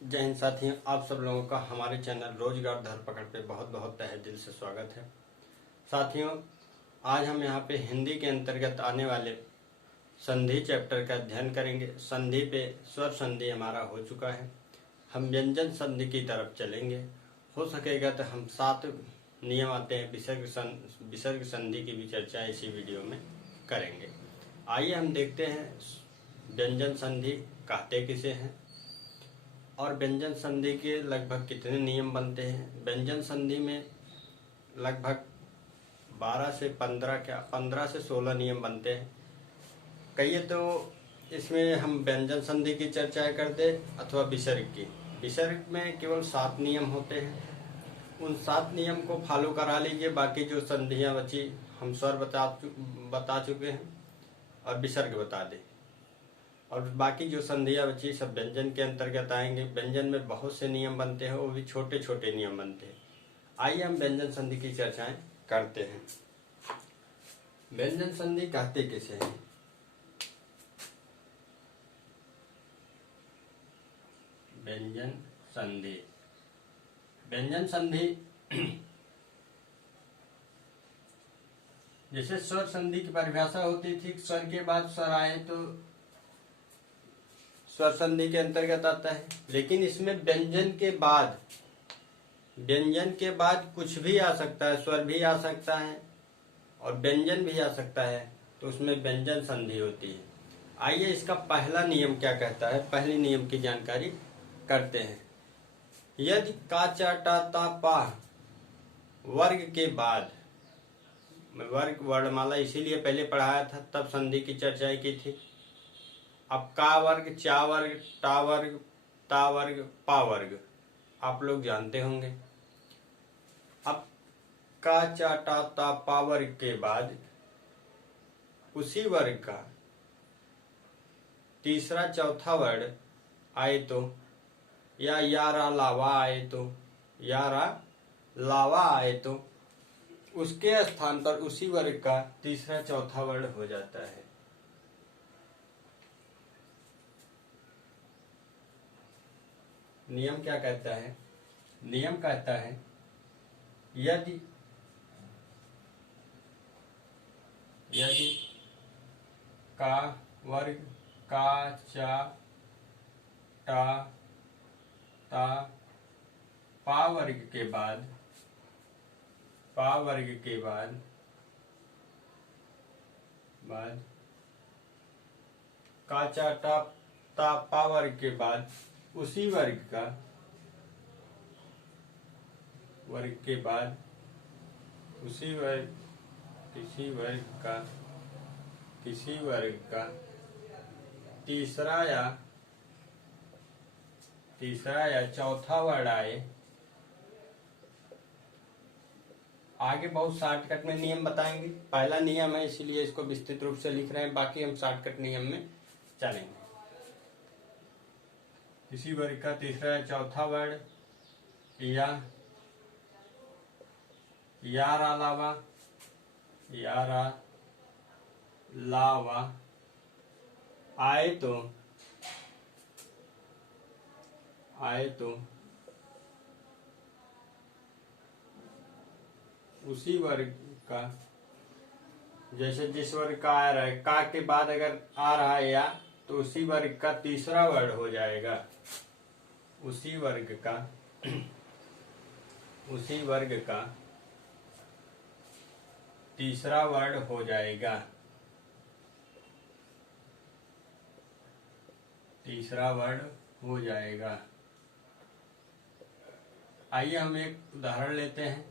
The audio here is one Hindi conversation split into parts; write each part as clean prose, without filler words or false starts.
जय हिंद साथियों, आप सब लोगों का हमारे चैनल रोजगार धरपकड़ पे बहुत बहुत तहे दिल से स्वागत है। साथियों, आज हम यहाँ पे हिंदी के अंतर्गत आने वाले संधि चैप्टर का अध्ययन करेंगे। संधि पे स्वर संधि हमारा हो चुका है, हम व्यंजन संधि की तरफ चलेंगे। हो सकेगा तो हम 7 नियम आते हैं विसर्ग संधि की भी चर्चा इसी वीडियो में करेंगे। आइए हम देखते हैं व्यंजन संधि कहते किसे हैं और व्यंजन संधि के लगभग कितने नियम बनते हैं। व्यंजन संधि में लगभग 12 से 16 नियम बनते हैं। कहिए तो इसमें हम व्यंजन संधि की चर्चा करते अथवा विसर्ग की। विसर्ग में केवल 7 नियम होते हैं, उन 7 नियम को फॉलो करा लीजिए। बाकी जो संधियाँ बची हम स्वर बता चुके हैं और विसर्ग बता दें, और बाकी जो संधियाँ बची सब व्यंजन के अंतर्गत आएंगे। व्यंजन में बहुत से नियम बनते हैं, वो भी छोटे छोटे नियम बनते हैं। आइए हम व्यंजन संधि की चर्चाएं करते हैं। व्यंजन संधि कहते किसे हैं? व्यंजन संधि, व्यंजन संधि जैसे स्वर संधि की परिभाषा होती थी, स्वर के बाद स्वर आए तो स्वर संधि के अंतर्गत आता है। लेकिन इसमें व्यंजन के बाद कुछ भी आ सकता है, स्वर भी आ सकता है और व्यंजन भी आ सकता है, तो उसमें व्यंजन संधि होती है। आइए इसका पहला नियम क्या कहता है, पहले नियम की जानकारी करते हैं। यदि का चा टा ता पा वर्ग के बाद, वर्ग वर्णमाला इसीलिए पहले पढ़ाया था, तब संधि की चर्चाएं की थी। अब का वर्ग, चा वर्ग, टा वर्ग, ता वर्ग, पा वर्ग आप लोग जानते होंगे। अब का चा टा ता पा वर्ग के बाद उसी वर्ग का तीसरा चौथा वर्ण आए तो, या यारा लावा आए तो, यारा लावा आए तो उसके स्थान पर उसी वर्ग का तीसरा चौथा वर्ण हो जाता है। नियम क्या कहता है? नियम कहता है यदि का वर्ग, का चा टा ता पा वर्ग के बाद का चा टा ता पा वर्ग के बाद उसी वर्ग का किसी वर्ग का तीसरा या चौथा वर्ण आए। आगे बहुत शॉर्टकट में नियम बताएंगे। पहला नियम है इसीलिए इसको विस्तृत रूप से लिख रहे हैं, बाकी हम शॉर्टकट नियम में चलेंगे। किसी वर्ग का तीसरा या चौथा वर्ण या यारा लावा आए तो उसी वर्ग का, जैसे जिस वर्ग का आ रहा है, का के बाद अगर आ रहा है या, तो उसी वर्ग का तीसरा वर्ण हो जाएगा। उसी वर्ग का तीसरा वर्ण हो जाएगा। आइए हम एक उदाहरण लेते हैं।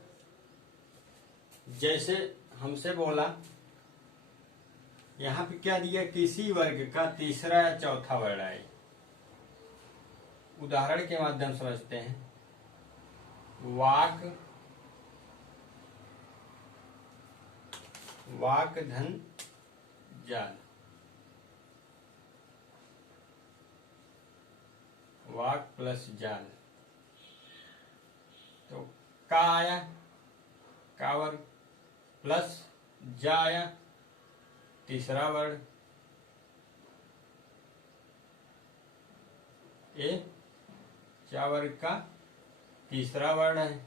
जैसे हमसे बोला, यहाँ पे क्या दिया, किसी वर्ग का तीसरा या चौथा वर्ण आए। उदाहरण के माध्यम समझते हैं। वाक धन जाल, वाक प्लस जाल, तो का आया, का वर्ग प्लस जा आया तीसरा वर्ण, ए चा वर्ग का तीसरा वर्ण है।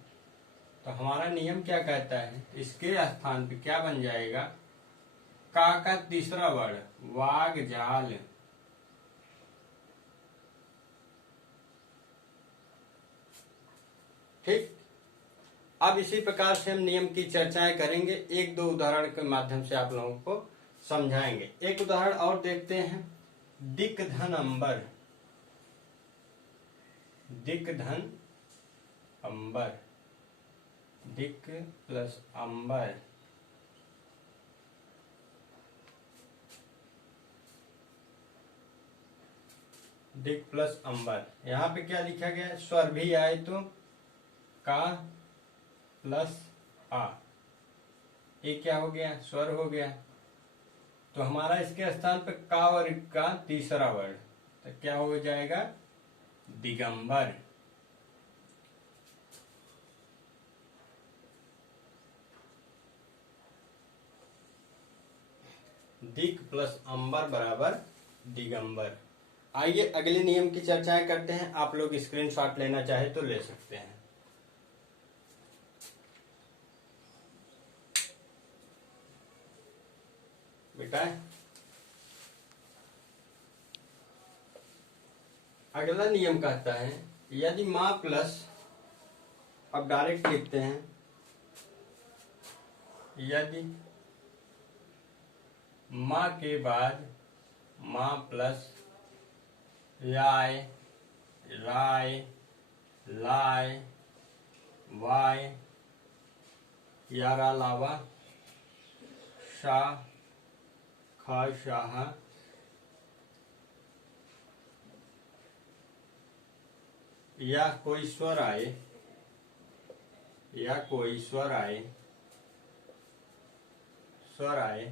तो हमारा नियम क्या कहता है, इसके स्थान पे क्या बन जाएगा, का तीसरा वर्ण वाग जाल। ठीक। अब इसी प्रकार से हम नियम की चर्चाएं करेंगे, एक दो उदाहरण के माध्यम से आप लोगों को समझाएंगे। एक उदाहरण और देखते हैं, दिक धन अंबर। दिक धन अंबर, दिक प्लस अंबर, दिक प्लस अंबर। यहाँ पे क्या लिखा गया है, स्वर भी आए तो का प्लस आ, ये क्या हो गया, स्वर हो गया। तो हमारा इसके स्थान पे का वर्ग का तीसरा वर्ण, तो क्या हो जाएगा, दिगंबर। दिक प्लस अंबर बराबर दिगंबर। आइए अगले नियम की चर्चाएं करते हैं। आप लोग स्क्रीनशॉट लेना चाहे तो ले सकते हैं। बेटा अगला नियम कहता है, यदि माँ प्लस, अब डायरेक्ट लिखते हैं, यदि माँ के बाद माँ प्लस याय, राय, लाय, वाय, यारा लावा, शा, खा, शाह, या कोई स्वर आए, या कोई स्वर आए, स्वर आए,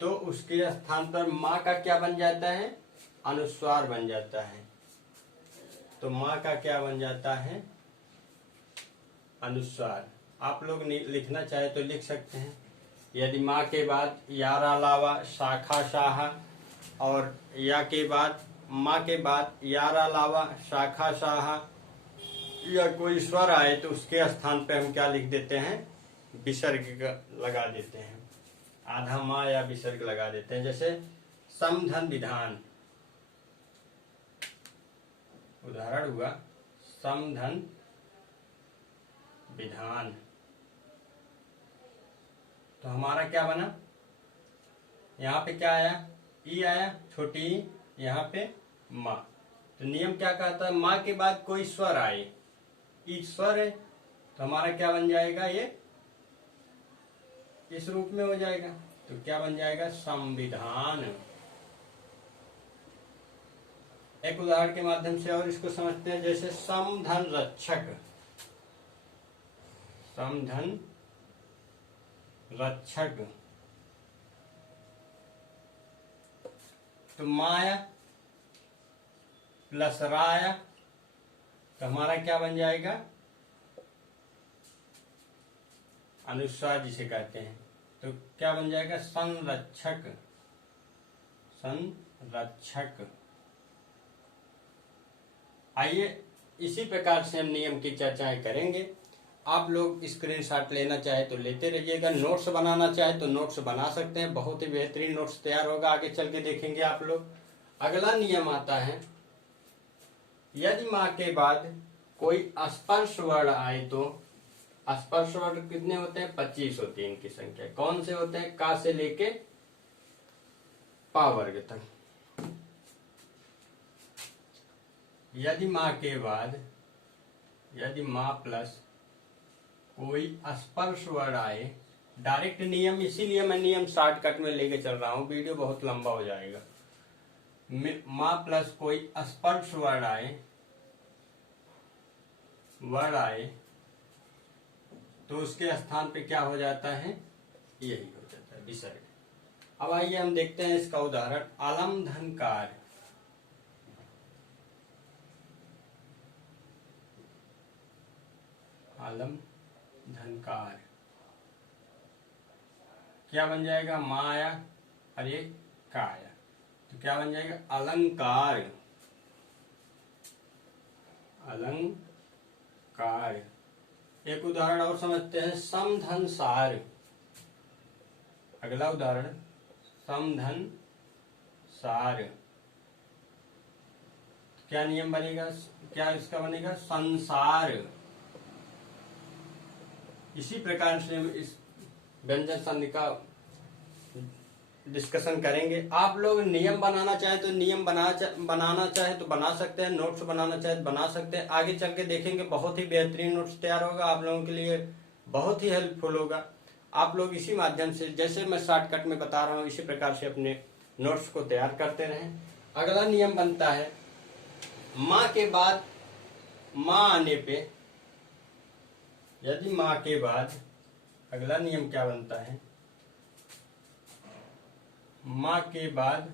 तो उसके स्थान पर माँ का क्या बन जाता है, अनुस्वार बन जाता है। तो माँ का क्या बन जाता है, अनुस्वार। आप लोग लिखना चाहे तो लिख सकते हैं, यदि माँ के बाद यारा लावा, शाखा शाह, और या के बाद माँ के बाद यारा लावा, शाखा शाह, या कोई स्वर आए तो उसके स्थान पे हम क्या लिख देते हैं, विसर्ग लगा देते हैं, आधा माँ या विसर्ग लगा देते हैं। जैसे समधन विधान, उदाहरण हुआ समधन विधान। तो हमारा क्या बना, यहाँ पे क्या आया, ई आया, छोटी ई, यहाँ पे माँ। तो नियम क्या कहता है, माँ के बाद कोई स्वर आए, ई स्वर है, तो हमारा क्या बन जाएगा, ये इस रूप में हो जाएगा। तो क्या बन जाएगा, संविधान। एक उदाहरण के माध्यम से और इसको समझते हैं, जैसे समधन रक्षक, समधन रक्षक। तो माया प्लस राया, तो हमारा क्या बन जाएगा, अनुस्वार जिसे कहते हैं। तो क्या बन जाएगा, संरक्षक, संरक्षक। आइए इसी प्रकार से हम नियम की चर्चाएं करेंगे। आप लोग स्क्रीनशॉट लेना चाहे तो लेते रहिएगा, नोट्स बनाना चाहे तो नोट्स बना सकते हैं, बहुत ही बेहतरीन नोट्स तैयार होगा, आगे चल के देखेंगे आप लोग। अगला नियम आता है, यदि माँ के बाद कोई स्पर्श वर्ण आए तो, स्पर्श वर्ण कितने होते हैं, 25 होती है इनकी संख्या। कौन से होते हैं, का से लेके पा वर्ग तक। यदि माँ के बाद, यदि माँ प्लस कोई स्पर्श वर्ण आए, डायरेक्ट नियम, इसीलिए मैं नियम शॉर्टकट में लेके चल रहा हूं, वीडियो बहुत लंबा हो जाएगा। माँ प्लस कोई स्पर्श वर्ण आए, वर्ण आए, तो उसके स्थान पे क्या हो जाता है, यही हो जाता है, विसर्ग। अब आइए हम देखते हैं इसका उदाहरण, अलम धनकार। अलम धनकार, क्या बन जाएगा, माया और ये काया, तो क्या बन जाएगा, अलंकार। अलंकार। एक उदाहरण और समझते हैं, समधन सार। अगला उदाहरण समधन सार। क्या नियम बनेगा, क्या इसका बनेगा, संसार। इसी प्रकार से इस व्यंजन संधि का डिस्कशन करेंगे। आप लोग नियम बनाना चाहे तो नियम बनाना चाहे तो बना सकते हैं, नोट्स बनाना चाहे तो बना सकते हैं। आगे चल के देखेंगे बहुत ही बेहतरीन नोट्स तैयार होगा, आप लोगों के लिए बहुत ही हेल्पफुल होगा। आप लोग इसी माध्यम से, जैसे मैं शॉर्टकट में बता रहा हूँ, इसी प्रकार से अपने नोट्स को तैयार करते रहें। अगला नियम बनता है, माँ के बाद माँ आने पे, यदि माँ के बाद, अगला नियम क्या बनता है, माँ के बाद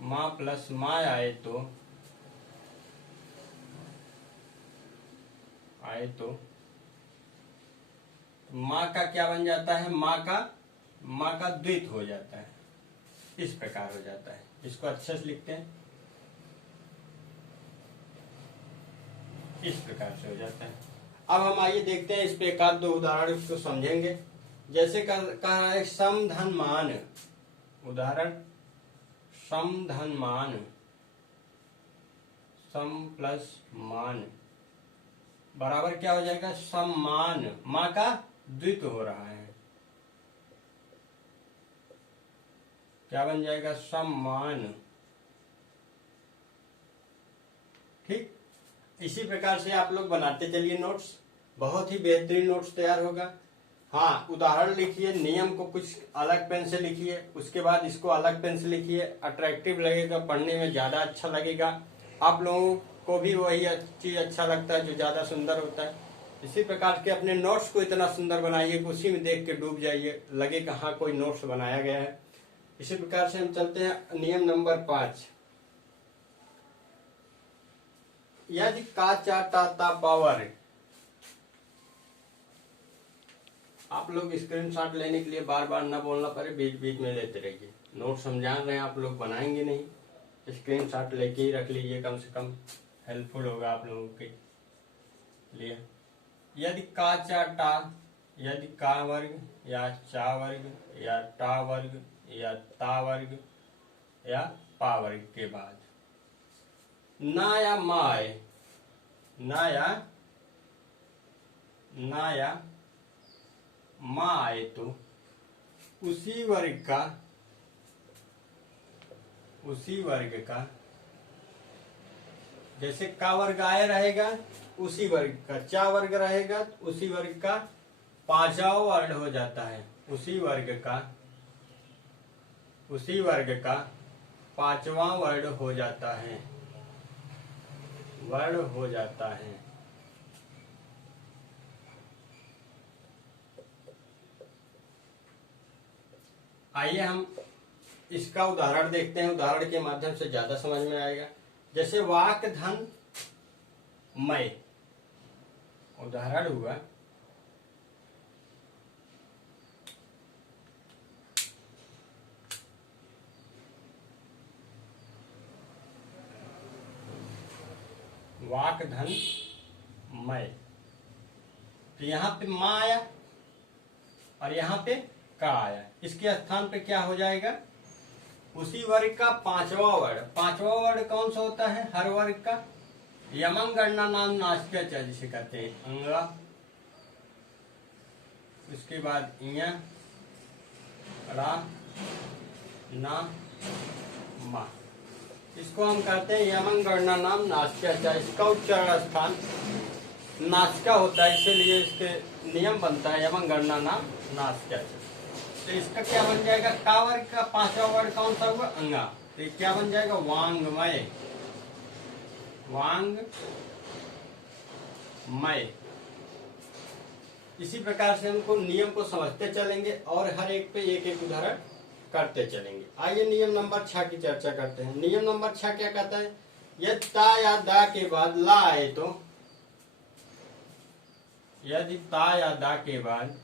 माँ प्लस माँ आए तो माँ का क्या बन जाता है, माँ का द्वित हो जाता है। इस प्रकार हो जाता है। इसको अच्छे से लिखते हैं, इस प्रकार से हो जाता है। अब हम आइए देखते हैं इस पे एक आध दो उदाहरण इसको समझेंगे। जैसे कहा है समधन मान। उदाहरण समधन मान, सम प्लस मान बराबर क्या हो जाएगा, सम्मान। माँ का द्वित हो रहा है, क्या बन जाएगा, सम्मान। ठीक, इसी प्रकार से आप लोग बनाते चलिए नोट्स, बहुत ही बेहतरीन नोट्स तैयार होगा। हाँ, उदाहरण लिखिए, नियम को कुछ अलग पेन से लिखिए, उसके बाद इसको अलग पेन से लिखिए, अट्रैक्टिव लगेगा, पढ़ने में ज्यादा अच्छा लगेगा। आप लोगों को भी वही चीज अच्छा लगता है जो ज्यादा सुंदर होता है। इसी प्रकार के अपने नोट्स को इतना सुंदर बनाइए कि उसी में देख के डूब जाइए, लगे कि हाँ कोई नोट्स बनाया गया है। इसी प्रकार से हम चलते हैं नियम नंबर 5। यदि का चा टा ता पावर, आप लोग स्क्रीनशॉट लेने के लिए बार बार ना बोलना पड़े, बीच बीच में लेते रहिए। नोट समझा रहे हैं, आप लोग बनाएंगे नहीं, स्क्रीनशॉट लेके ही रख लीजिए, कम से कम हेल्पफुल होगा आप लोगों के लिए। यदि का चा टा, यदि का वर्ग या चा वर्ग या टा वर्ग या ता वर्ग या पा वर्ग के बाद ना या माए, ना या माँ आए तो उसी वर्ग का जैसे का वर्ग आया रहेगा, उसी वर्ग का चा वर्ग रहेगा, उसी वर्ग का पांचवा वर्ग हो जाता है। उसी वर्ग का पांचवा वर्ग हो जाता है, आइए हम इसका उदाहरण देखते हैं, उदाहरण के माध्यम से ज्यादा समझ में आएगा। जैसे वाक धन मय, उदाहरण हुआ वाक धन मय, तो यहाँ पे माँ आया और यहाँ पे का आया, इसके स्थान पे क्या हो जाएगा, उसी वर्ग का पांचवा वर्ग कौन सा होता है, हर वर्ग का यमन गणना नाम नासिका जिसे कहते हैं, अंगा, उसके बाद इया रा ना मा, इसको हम कहते हैं यमन गणना नाम नासिका। इसका उच्चारण स्थान नासिका होता है, इसीलिए इसके नियम बनता है यमन गणना नाम नासिका। तो इसका क्या बन जाएगा, का वर्ग का पांचवा वर्ग कौन सा हुआ, अंगा, तो ये क्या बन जाएगा, वांगमय। इसी प्रकार से हमको नियम को समझते चलेंगे और हर एक पे एक एक उदाहरण करते चलेंगे। आइए नियम नंबर 6 की चर्चा करते हैं। नियम नंबर 6 क्या कहता है, यदि ता या दा के बाद ला आए तो, यदि ता या दा के बाद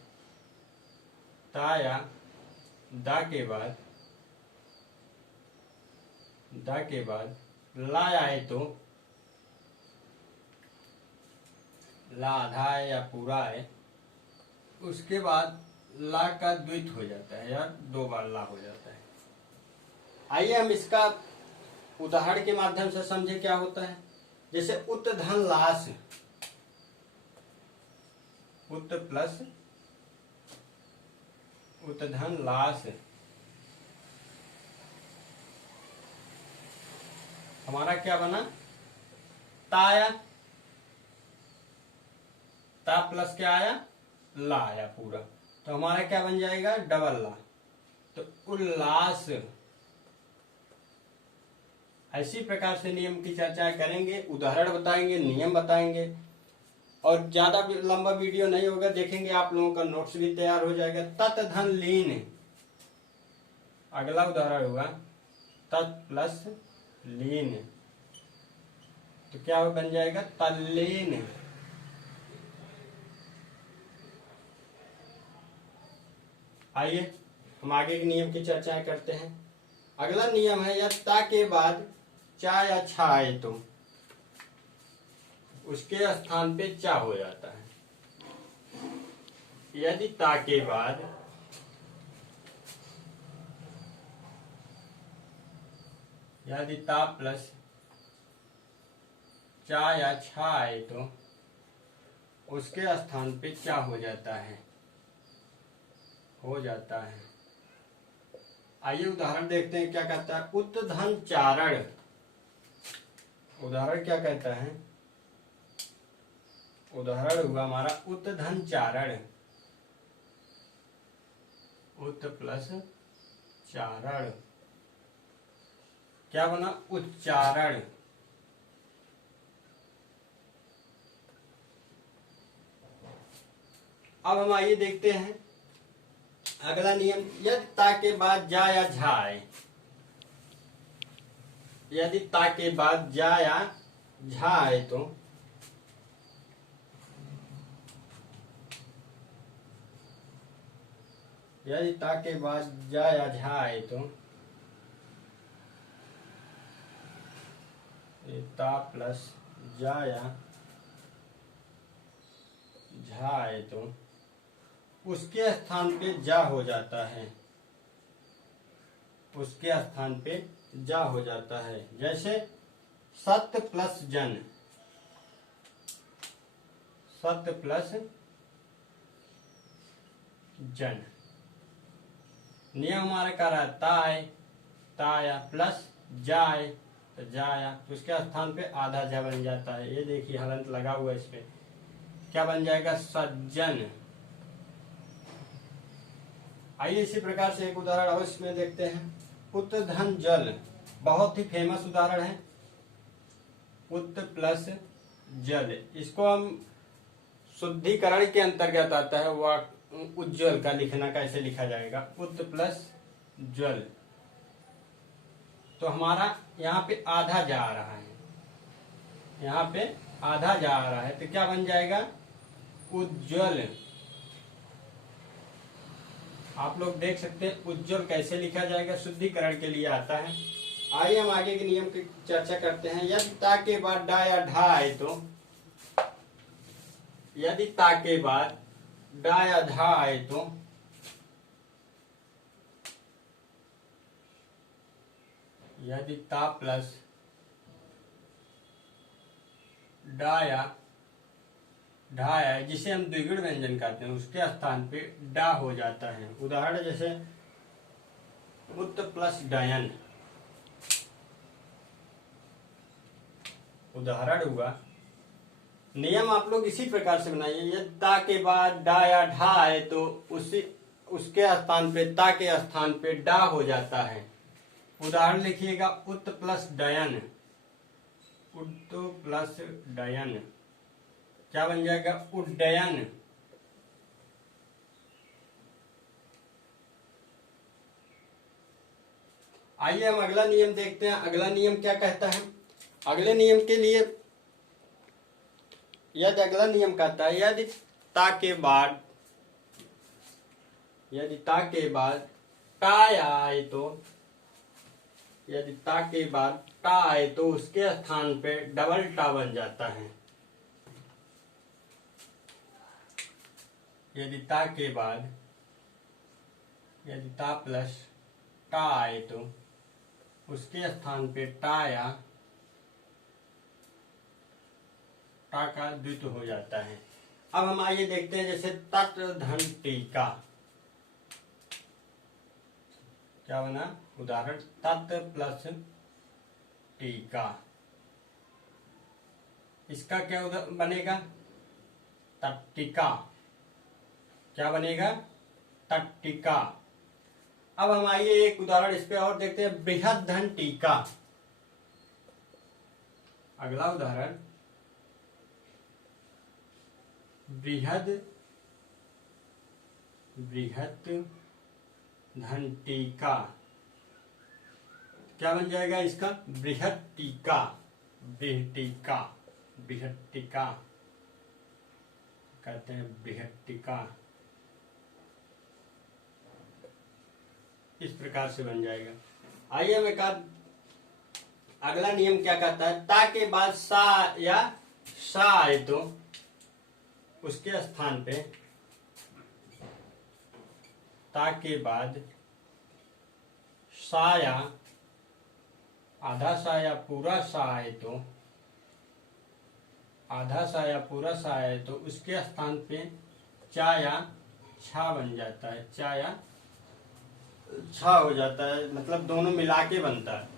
ला आए तो ला आधा है या पूरा है, उसके बाद ला का द्वित हो जाता है या 2 बार ला हो जाता है। आइए हम इसका उदाहरण के माध्यम से समझे क्या होता है। जैसे उत धन लाश, उत प्लस उत धन लाश, हमारा क्या बना, ताया, ता प्लस क्या आया, ला आया पूरा, तो हमारा क्या बन जाएगा, डबल ला। तो उल्लास। इसी प्रकार से नियम की चर्चा करेंगे, उदाहरण बताएंगे, नियम बताएंगे, और ज्यादा लंबा वीडियो नहीं होगा, देखेंगे आप लोगों का नोट्स भी तैयार हो जाएगा। तत् धन लीन, अगला उदाहरण होगा तत् प्लस लीन, तो क्या बन जाएगा, तल्लीन। आइए हम आगे के नियम की चर्चाएं करते हैं। अगला नियम है यदि ता के बाद चा या छा आए तो उसके स्थान पे चा हो जाता है। यदि ता के बाद यदि ता प्लस चा या छा आए तो उसके स्थान पे चा हो जाता है, हो जाता है। आइए उदाहरण देखते हैं क्या कहता है। उत्धन चारण, उदाहरण क्या कहता है, उदाहरण हुआ हमारा उत्धन चारण, उत प्लस चारण, क्या बना, उच्चारण। अब हम आइए देखते हैं अगला नियम। यदि ता के बाद जा या झा आए, यदि ता के बाद जा या झा आए तो यदि ता के बाद जा या झा आए तो ता प्लस जा या झा आए तो उसके स्थान पे जा हो जाता है, उसके स्थान पे जा हो जाता है। जैसे सत्य प्लस जन, सत्य प्लस जन, नियम हमारे का रहा है ताय, ताया प्लस जाए तो जाया, तो उसके स्थान पे आधा जा बन जाता है। ये देखिए हलंत लगा हुआ है, इस पे क्या बन जाएगा, सज्जन। आइए इसी प्रकार से एक उदाहरण अवश्य में देखते हैं। पुत्र धन जल, बहुत ही फेमस उदाहरण है। पुत्र प्लस जल, इसको हम शुद्धिकरण के अंतर्गत आता है। वह उज्जवल का लिखना कैसे लिखा जाएगा, पुत्र प्लस जल, तो हमारा यहाँ पे आधा जा रहा है, यहाँ पे आधा जा रहा है, तो क्या बन जाएगा, उज्जवल। आप लोग देख सकते हैं उज्जवल कैसे लिखा जाएगा, शुद्धिकरण के लिए आता है। आइए हम आगे के नियम की चर्चा करते हैं। यदि ता के बाद डा या ढा आए तो, यदि ता के बाद डा या धा आए तो यदि ता प्लस डा या ढा है, जिसे हम द्विगुण व्यंजन कहते हैं, उसके स्थान पे डा हो जाता है। उदाहरण जैसे उत प्लस डयन, उदाहरण हुआ। नियम आप लोग इसी प्रकार से बनाइए। यदि ता के बाद डा या ढा है तो उसके स्थान पे, ता के स्थान पे डा हो जाता है। उदाहरण लिखिएगा, उत प्लस डयन, उत प्लस डयन, क्या बन जाएगा, उड्डयन। आइए हम अगला नियम देखते हैं। अगला नियम क्या कहता है। अगले नियम के लिए यदि अगला नियम कहता है यदि ता के बाद, यदि ता के बाद टा आए तो, यदि ता के बाद टा आए तो उसके स्थान पे डबल टा बन जाता है। यदि ता के बाद यदि ता प्लस टा आए तो उसके स्थान पे टा या टा का द्वित्व हो जाता है। अब हम आइए देखते हैं, जैसे तट धन टीका, क्या बना उदाहरण, तत् प्लस टीका, इसका क्या बनेगा, तट्टिका, क्या बनेगा, तट्टिका। अब हम आइए एक उदाहरण इस पे और देखते हैं, बृहद धन टीका। अगला उदाहरण, बृहद धन टीका, क्या बन जाएगा इसका, बृहद टीका, बृहटिका, बृहटिका कहते हैं, बृहटिका, इस प्रकार से बन जाएगा। आइए हमें कहा अगला नियम क्या कहता है, ता के बाद सा या सा आए तो उसके स्थान पे ता के बाद सा या आधा सा या पूरा सा आए तो, आधा सा या पूरा सा आए तो उसके स्थान पे चा या छा बन जाता है, चा या छा हो जाता है, मतलब दोनों मिला के बनता है।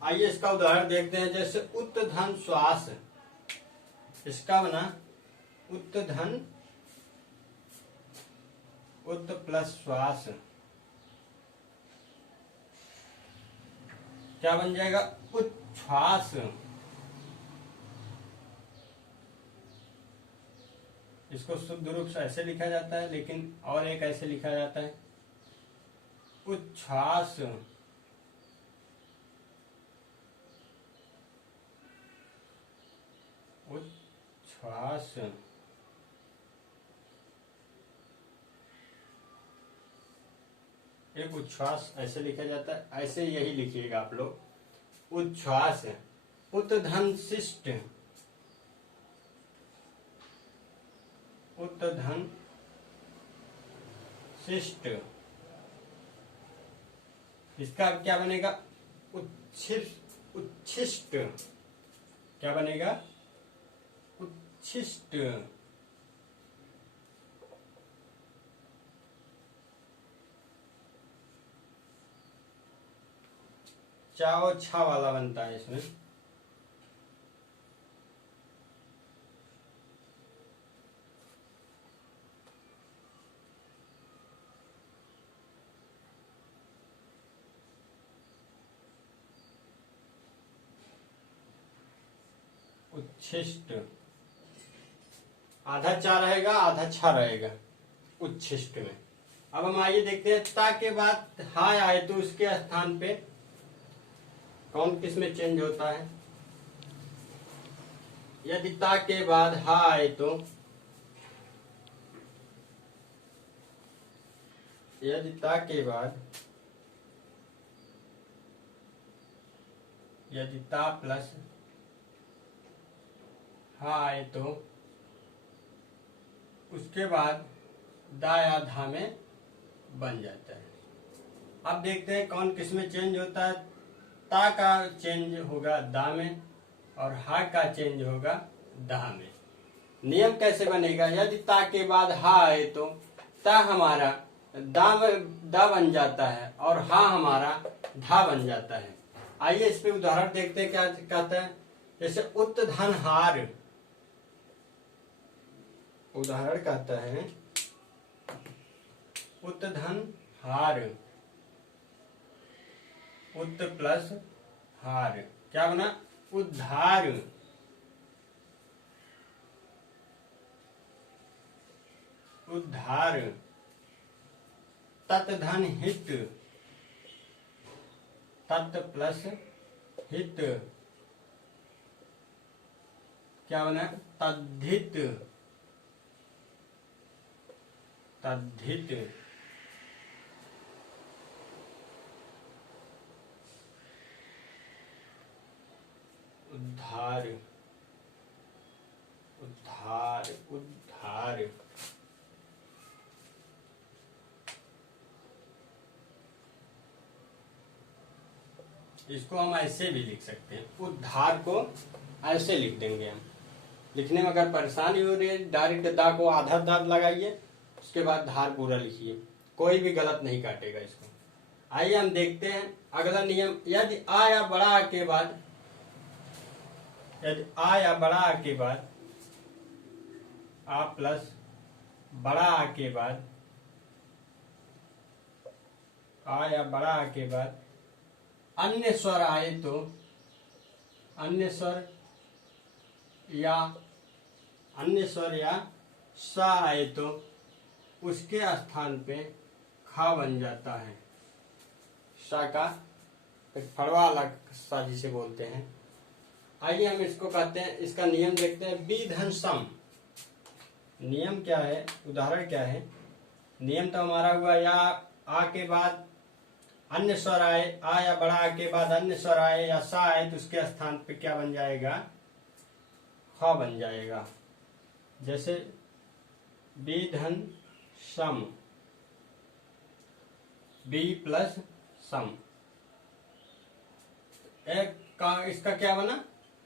आइए इसका उदाहरण देखते हैं, जैसे उत्तधन श्वास, इसका बना उत्तधन, उत्त प्लस श्वास, क्या बन जाएगा, उच्छ्वास। इसको शुद्ध रूप से ऐसे लिखा जाता है, लेकिन और एक ऐसे लिखा जाता है, उच्छ्वास, उच्छ्वास। एक उच्छ्वास ऐसे लिखा जाता है, ऐसे यही लिखिएगा आप लोग, उच्छ्वास। उत्तधन शिष्ट, उत्तधन शिष्ट, इसका क्या बनेगा, उच्छिष्ट, उच्छिष्ट, क्या बनेगा, उच्छिष्ट। चा और छा वाला बनता है इसमें। उच्छिष्ट, आधा चा रहेगा आधा छा रहेगा उच्छिष्ट में। अब हम आइए देखते हैं, ता के बाद हाय आए तो उसके स्थान पे कौन किस में चेंज होता है। यदि ता के बाद हा आए तो, यदि ता के बाद यदि ता प्लस हा आए तो उसके बाद दा या धा में बन जाता है। अब देखते हैं कौन किस में चेंज होता है। ता का चेंज होगा दा में और हा का चेंज होगा दा में। नियम कैसे बनेगा, यदि ता के बाद हा आए तो ता हमारा दा बन जाता है और हा हमारा धा बन जाता है। आइए इस पे उदाहरण देखते हैं क्या कहता है। जैसे उत्तधन हार, उदाहरण कहता है उत्तधन हार, उत्त प्लस हार, क्या बना, उद्धार, उद्धार। तत्धन हित, तत् प्लस हित, क्या बना, तद्धित, तद्धित। उद्धार, उद्धार, उद्धार। इसको हम ऐसे भी लिख सकते हैं, उद्धार को ऐसे लिख देंगे हम। लिखने में अगर परेशानी हो रही है, डायरेक्ट दा को आधा दांत लगाइए, उसके बाद धार पूरा लिखिए, कोई भी गलत नहीं काटेगा इसको। आइए हम देखते हैं अगला नियम। यदि आ या बड़ा आ के बाद, यदि आ या बड़ा आ के बाद, आ प्लस बड़ा आ के बाद, आ या बड़ा आ के बाद अन्य स्वर आए तो, अन्य स्वर या सा आए तो उसके स्थान पे खा बन जाता है। सा का एक फड़वा अलग सा जिसे बोलते हैं। आइए हम इसको कहते हैं, इसका नियम देखते हैं। विधन सम नियम क्या है, उदाहरण क्या है। नियम तो हमारा हुआ या आ के बाद अन्य स्वर आए, आ या बड़ा आ के बाद अन्य स्वर आए या सा आए तो उसके स्थान पे क्या बन जाएगा, ख बन जाएगा। जैसे विधन सम, बी प्लस सम, एक का इसका क्या बना,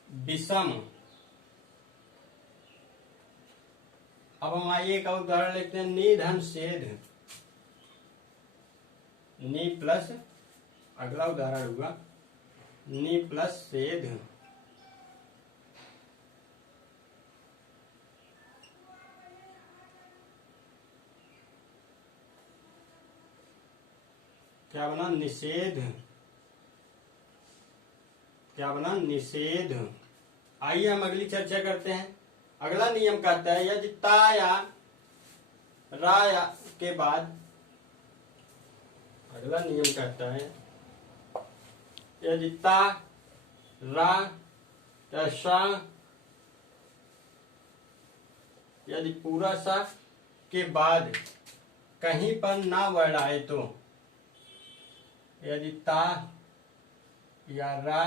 विषम। अब हम आइए का उदाहरण लेते हैं। निधन सेध, नी प्लस अगला उदाहरण हुआ नी प्लस सेध। क्या बना, निषेध। क्या बना, निषेध। आइए हम अगली चर्चा करते हैं। अगला नियम कहता है यदि ता या रा या के बाद, अगला नियम कहता है यदि ता रा या सा, यदि पूरा सा के बाद कहीं पर ना वर्ण आए तो, यदि ता या रा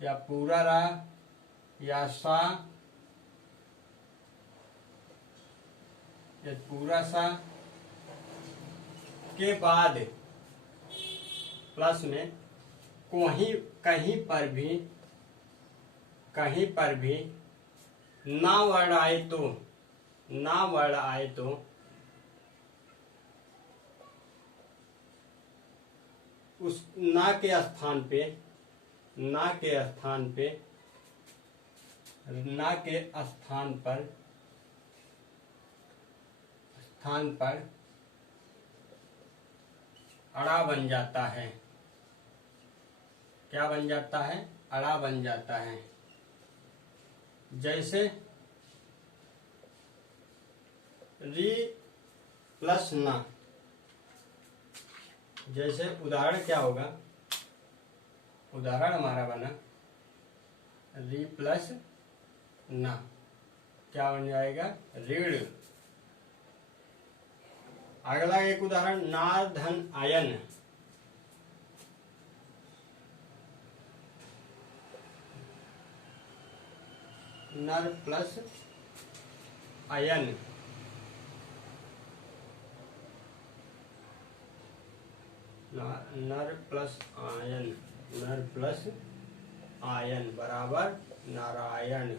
या पूरा रा या सा, यदि पूरा सा के बाद प्लस में कहीं पर भी ना वर्ण आए तो, ना वर्ण आए तो उस ना के स्थान पे, ना के स्थान पे, ना के स्थान पर अड़ा बन जाता है। क्या बन जाता है, अड़ा बन जाता है। जैसे री प्लस ना, जैसे उदाहरण क्या होगा, उदाहरण हमारा बना री प्लस ना, क्या बन जाएगा, ऋण। अगला एक उदाहरण नार धन आयन, नर प्लस आयन, नर प्लस आयन, नर प्लस आयन बराबर नारायण,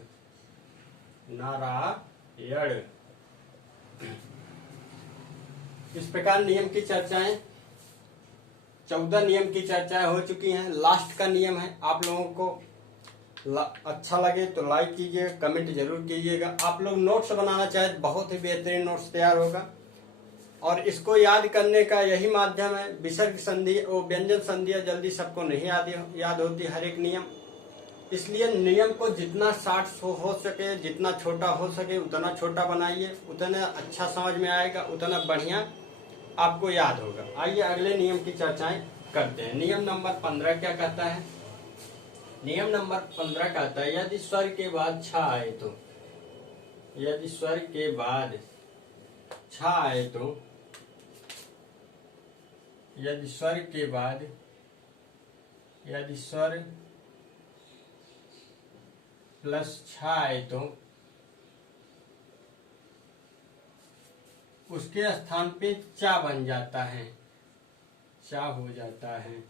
नारायण। इस प्रकार नियम की चर्चाएं, 14 नियम की चर्चाएं हो चुकी हैं। लास्ट का नियम है। आप लोगों को अच्छा लगे तो लाइक कीजिए, कमेंट जरूर कीजिएगा। आप लोग नोट्स बनाना चाहे तो बहुत ही बेहतरीन नोट्स तैयार होगा। और इसको याद करने का यही माध्यम है। विसर्ग संधि और व्यंजन संधियां जल्दी सबको नहीं याद होती हर एक नियम, इसलिए नियम को जितना शार्ट हो सके, जितना छोटा हो सके उतना छोटा बनाइए, उतना अच्छा समझ में आएगा, उतना बढ़िया आपको याद होगा। आइए अगले नियम की चर्चाएं करते हैं। नियम नंबर 15 क्या कहता है। नियम नंबर 15 कहता है यदि स्वर के बाद छ आए तो, यदि स्वर के बाद छ आए तो, यदि स्वर के बाद, यदि स्वर प्लस छ आए तो उसके स्थान पे चा बन जाता है, चा हो जाता है।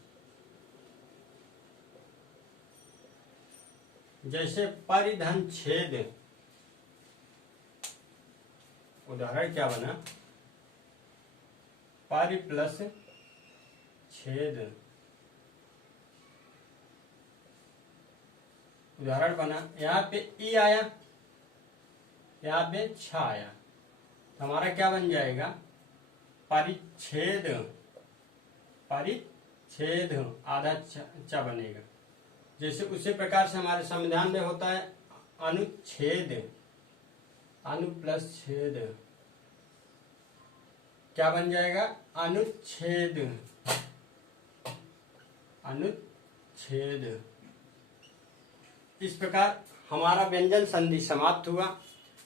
जैसे परिधन छेद, उदाहरण क्या बना, परि प्लस छेद, उदाहरण बना। यहाँ पे ई आया, यहाँ पे छ आया, तो हमारा क्या बन जाएगा, परिच्छेद, परिच्छेद आधा च बनेगा। जैसे उसी प्रकार से हमारे संविधान में होता है अनुच्छेद, अनु प्लस छेद, क्या बन जाएगा, अनुच्छेद, अनुच्छेद। इस प्रकार हमारा व्यंजन संधि समाप्त हुआ।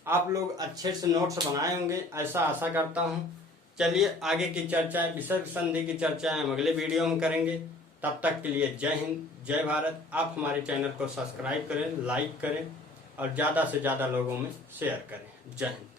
आप लोग अच्छे से नोट्स बनाए होंगे, ऐसा आशा करता हूँ। चलिए आगे की चर्चाएं, विसर्ग संधि की चर्चाएं हम अगले वीडियो में करेंगे। तब तक के लिए जय हिंद, जय भारत। आप हमारे चैनल को सब्सक्राइब करें, लाइक करें और ज़्यादा से ज़्यादा लोगों में शेयर करें। जय हिंद।